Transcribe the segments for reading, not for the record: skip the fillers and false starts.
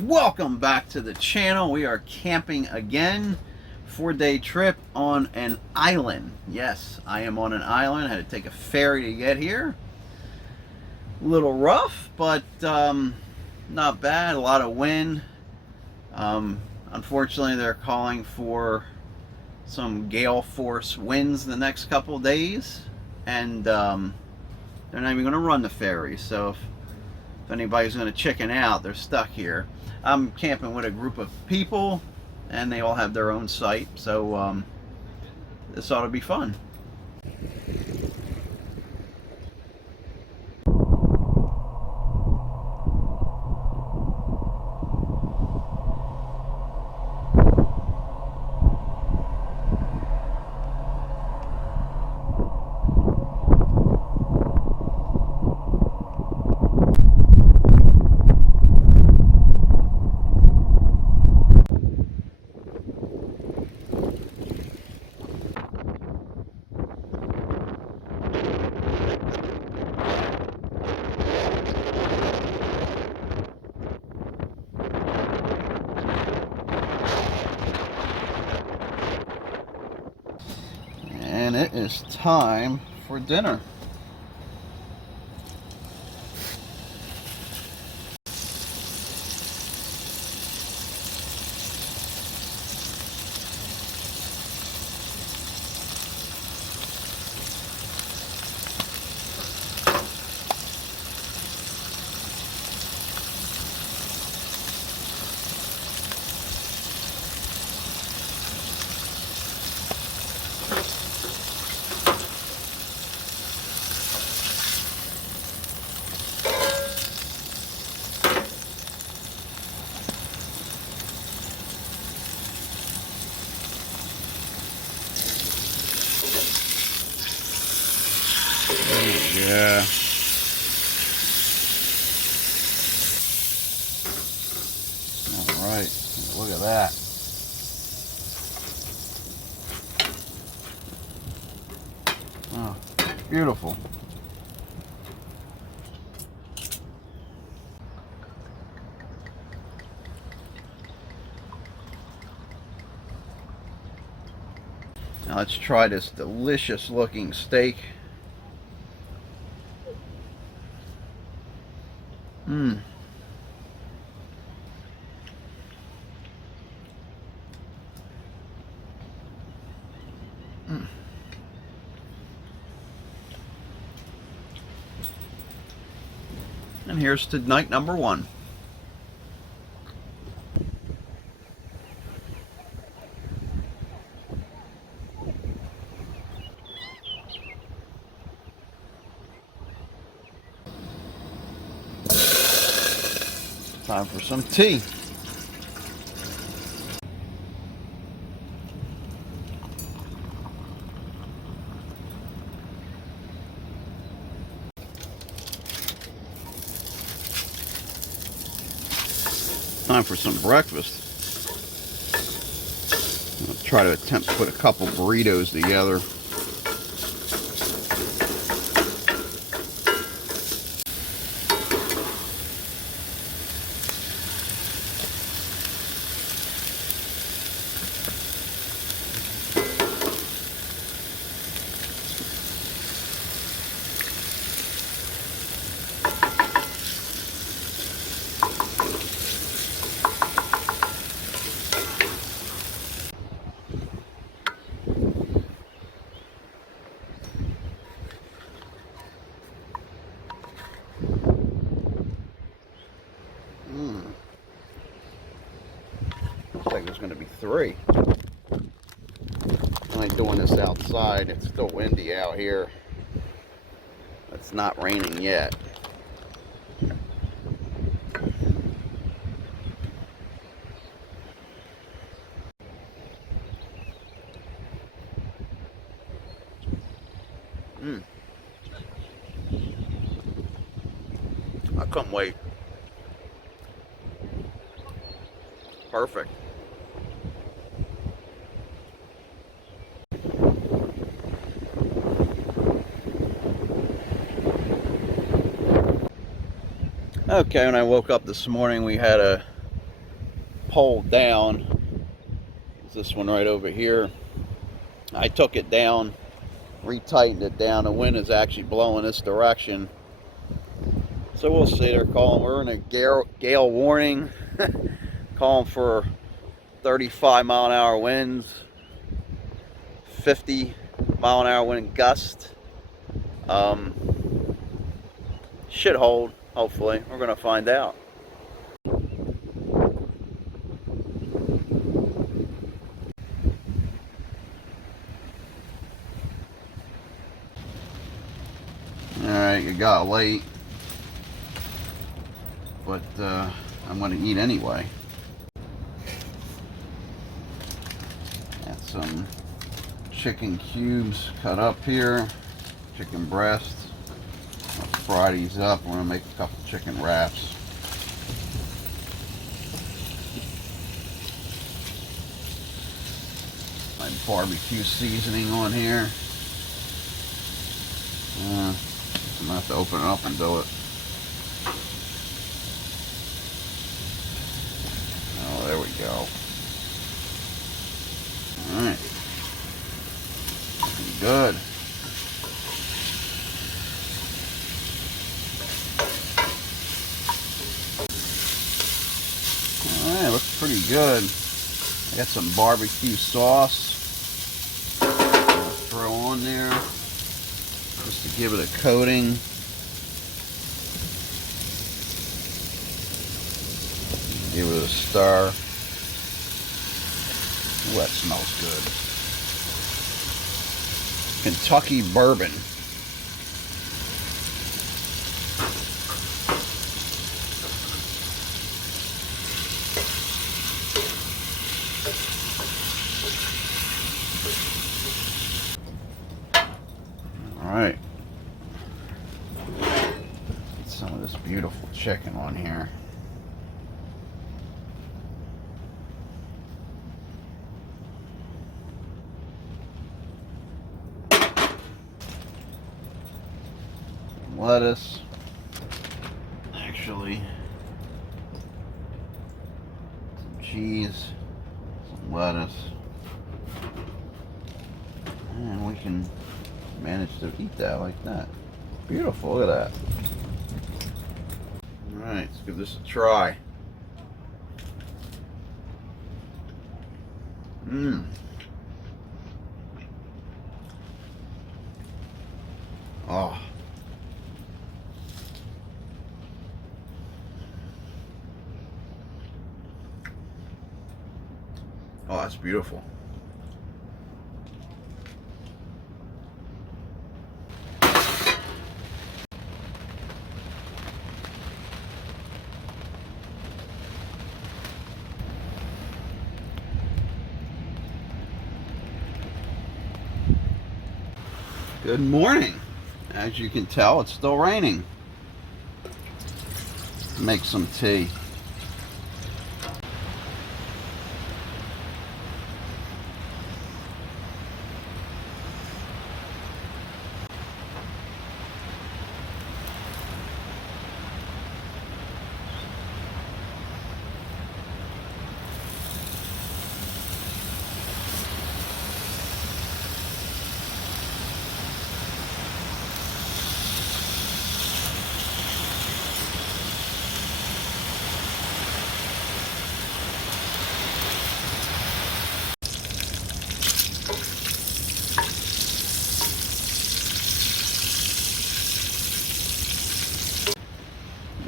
Welcome back to the channel. We are camping again. 4-day trip on an island. Yes, I am on an island. I had to take a ferry to get here. A little rough, but not bad. A lot of wind. Unfortunately, they're calling for some gale force winds the next couple of days, and they're not even going to run the ferry. So if anybody's going to chicken out, they're stuck here. I'm camping with a group of people, and they all have their own site, so this ought to be fun. And it is time for dinner. Yeah. All right. Look at that. Oh, beautiful. Now let's try this delicious looking steak. Mmm. And here's to night number one. Time for some tea. Time for some breakfast. I'll try to attempt to put a couple burritos together. Looks like there's going to be 3. I'm only doing this outside. It's still windy out here. It's not raining yet. I couldn't wait. Perfect. Okay, when I woke up this morning, we had a pulled down. This one right over here. I took it down, retightened it down. The wind is actually blowing this direction. So we'll see. They're calling, we're in a gale warning, calling for 35-mile-an-hour winds, 50-mile-an-hour wind gust. Should hold, hopefully. We're going to find out. Alright, it got late, but I'm going to eat anyway. Got some chicken cubes cut up here, chicken breasts. I'll fry these up. I'm going to make a couple chicken wraps. My barbecue seasoning on here. I'm going to have to open it up and do it. Oh, there we go. Alright. Looking good. Alright, looks pretty good. I got some barbecue sauce I'll throw on there just to give it a coating. Give it a stir. Ooh, that smells good. Kentucky bourbon. Alright. Get some of this beautiful chicken on here. Lettuce. Actually, some cheese, some lettuce, and we can manage to eat that like that. Beautiful, look at that. Alright, let's give this a try. Oh. Oh, that's beautiful. Good morning. As you can tell, it's still raining. Make some tea.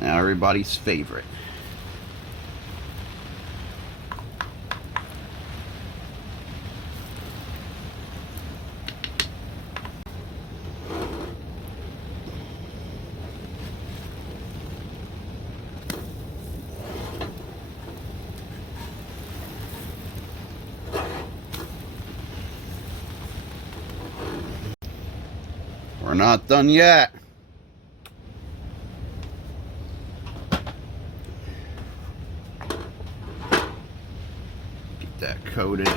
Now everybody's favorite. We're not done yet. Get that coated.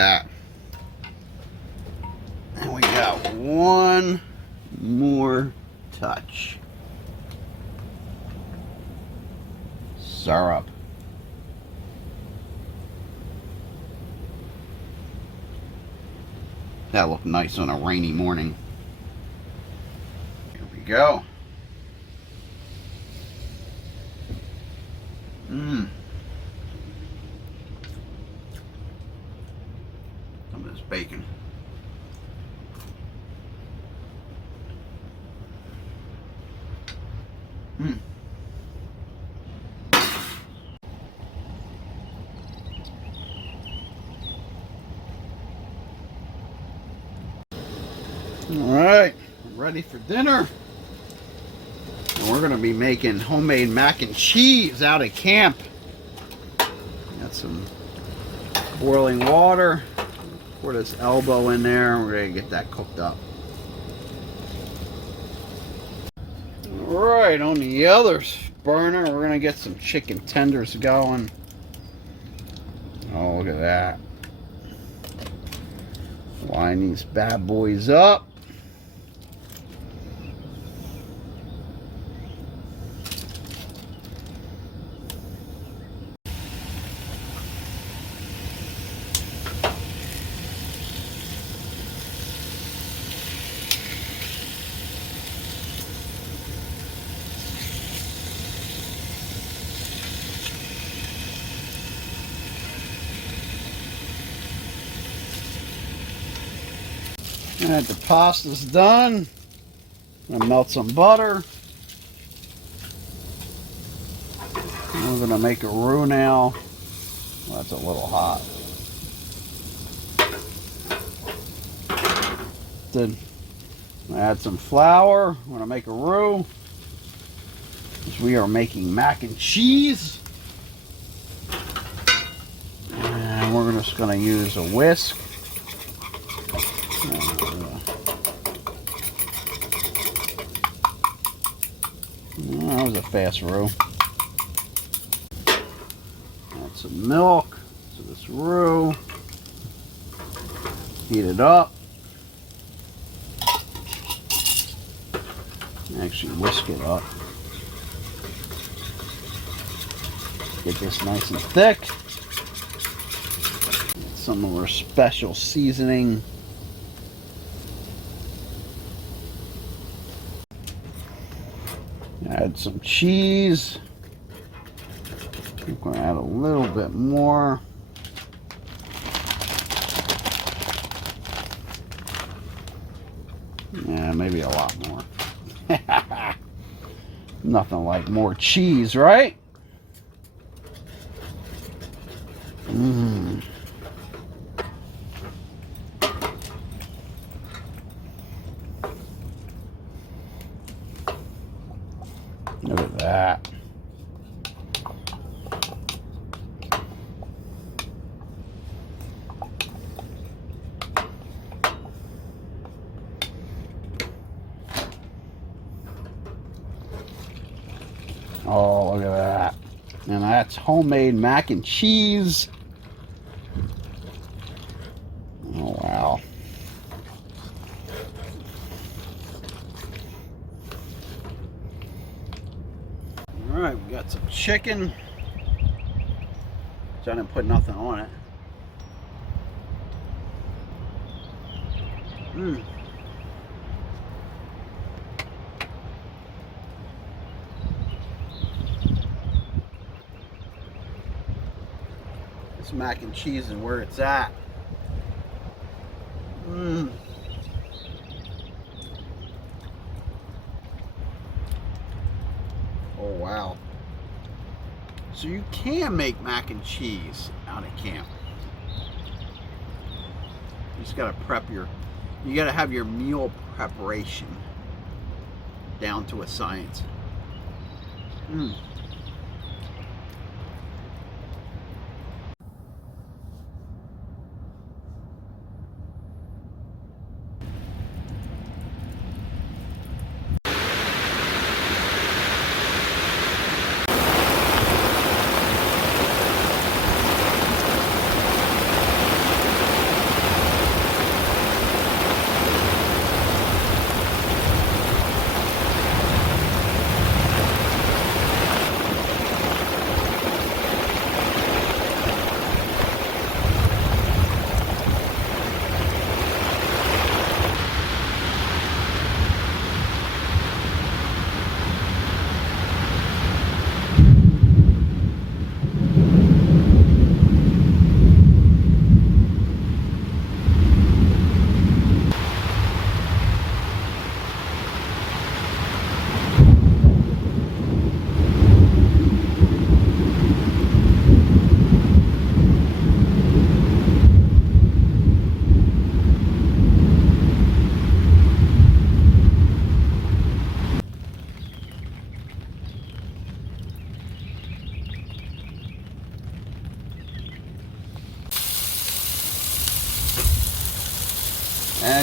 that. And we got one more touch. Syrup. That looked nice on a rainy morning. Here we go. Some of this bacon. All right, ready for dinner. And we're going to be making homemade mac and cheese out at camp. Got some boiling water. Pour this elbow in there and we're going to get that cooked up. All right, on the other burner, we're going to get some chicken tenders going. Oh, look at that. Line these bad boys up. And the pasta's done. I'm gonna melt some butter. And we're gonna make a roux now. Well, that's a little hot. Then add some flour. We're gonna make a roux. Because we are making mac and cheese. And we're just gonna use a whisk. That was a fast roux. Add some milk to this roux. Heat it up. Actually whisk it up. Get this nice and thick. Get some of our special seasoning. Add some cheese. I'm going to add a little bit more. Yeah, maybe a lot more. Nothing like more cheese, right? Look at that. Oh, look at that. And that's homemade mac and cheese. Oh, wow. All right, we got some chicken. So I didn't put nothing on it. This mac and cheese is where it's at. Oh, wow. So you can make mac and cheese out at camp. You just gotta you gotta have your meal preparation down to a science.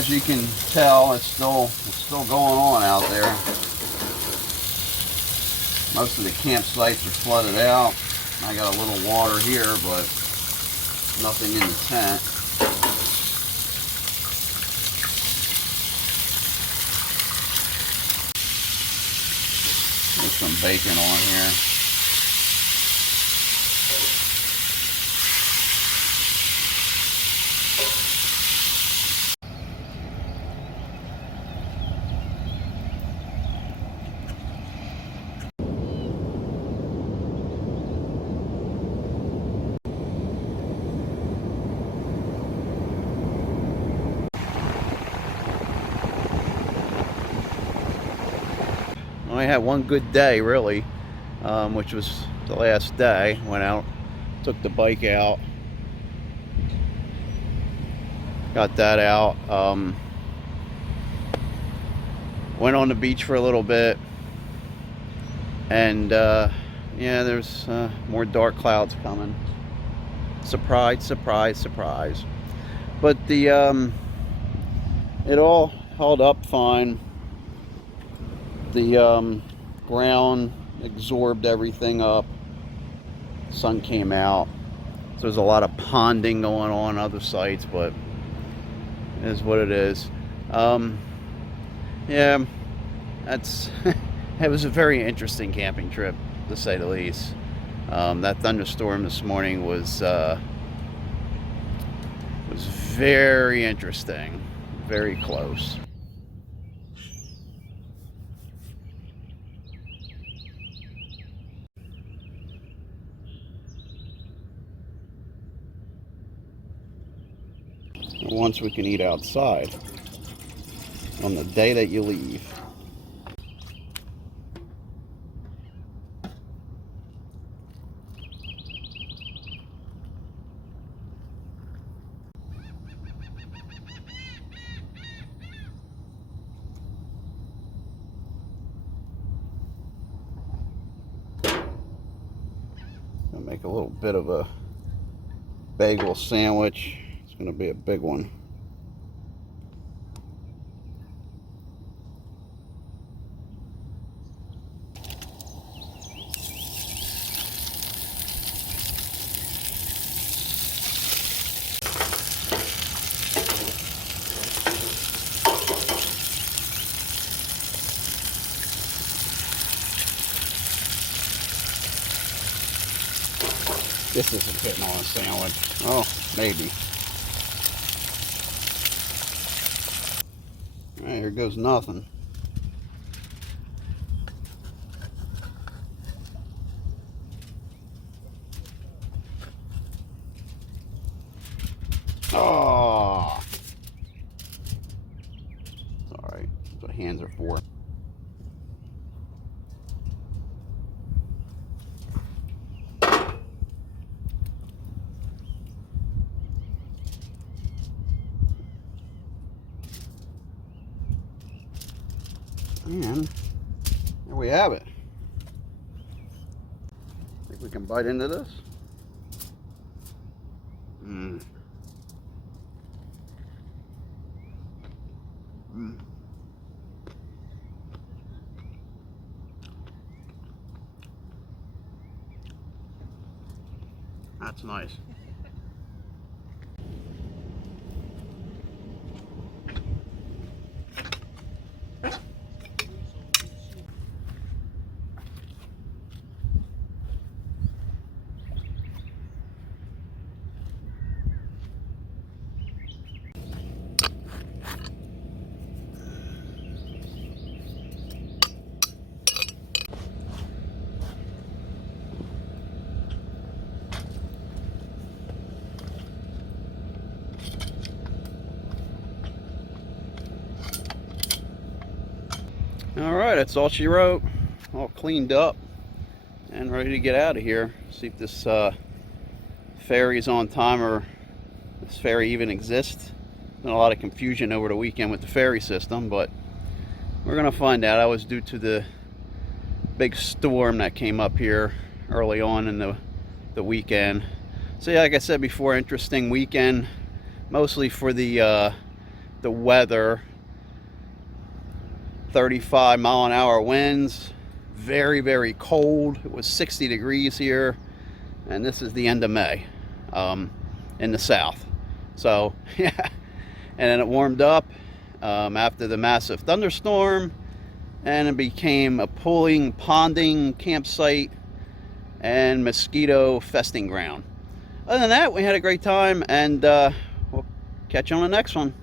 as you can tell, it's still going on out there. Most of the campsites are flooded out. I got a little water here, but nothing in the tent. There's some bacon on here. I had one good day, really, which was the last day. Went out, took the bike out, got that out, went on the beach for a little bit, and yeah, there's more dark clouds coming. Surprise, surprise, surprise. But the it all held up fine. The ground absorbed everything up. Sun came out. So there's a lot of ponding going on other sites, but it is what it is. Yeah, that's it was a very interesting camping trip, to say the least. That thunderstorm this morning was very interesting, very close. Once we can eat outside on the day that you leave. Gonna make a little bit of a bagel sandwich. It's gonna be a big one. This isn't fitting on a sandwich. Oh, maybe. All right, here goes nothing. Oh. It's all right. That's what hands are for. And there we have it. Think we can bite into this? That's nice. All right, that's all she wrote. All cleaned up and ready to get out of here. See if this ferry's on time, or this ferry even exists. Been a lot of confusion over the weekend with the ferry system, but we're gonna find out. That was due to the big storm that came up here early on in the weekend. So yeah, like I said before, interesting weekend, mostly for the the weather. 35-mile-an-hour winds, very, very cold. It was 60 degrees here, and this is the end of May in the south. So yeah, and then it warmed up after the massive thunderstorm, and it became a ponding campsite and mosquito festing ground. Other than that, we had a great time, and we'll catch you on the next one.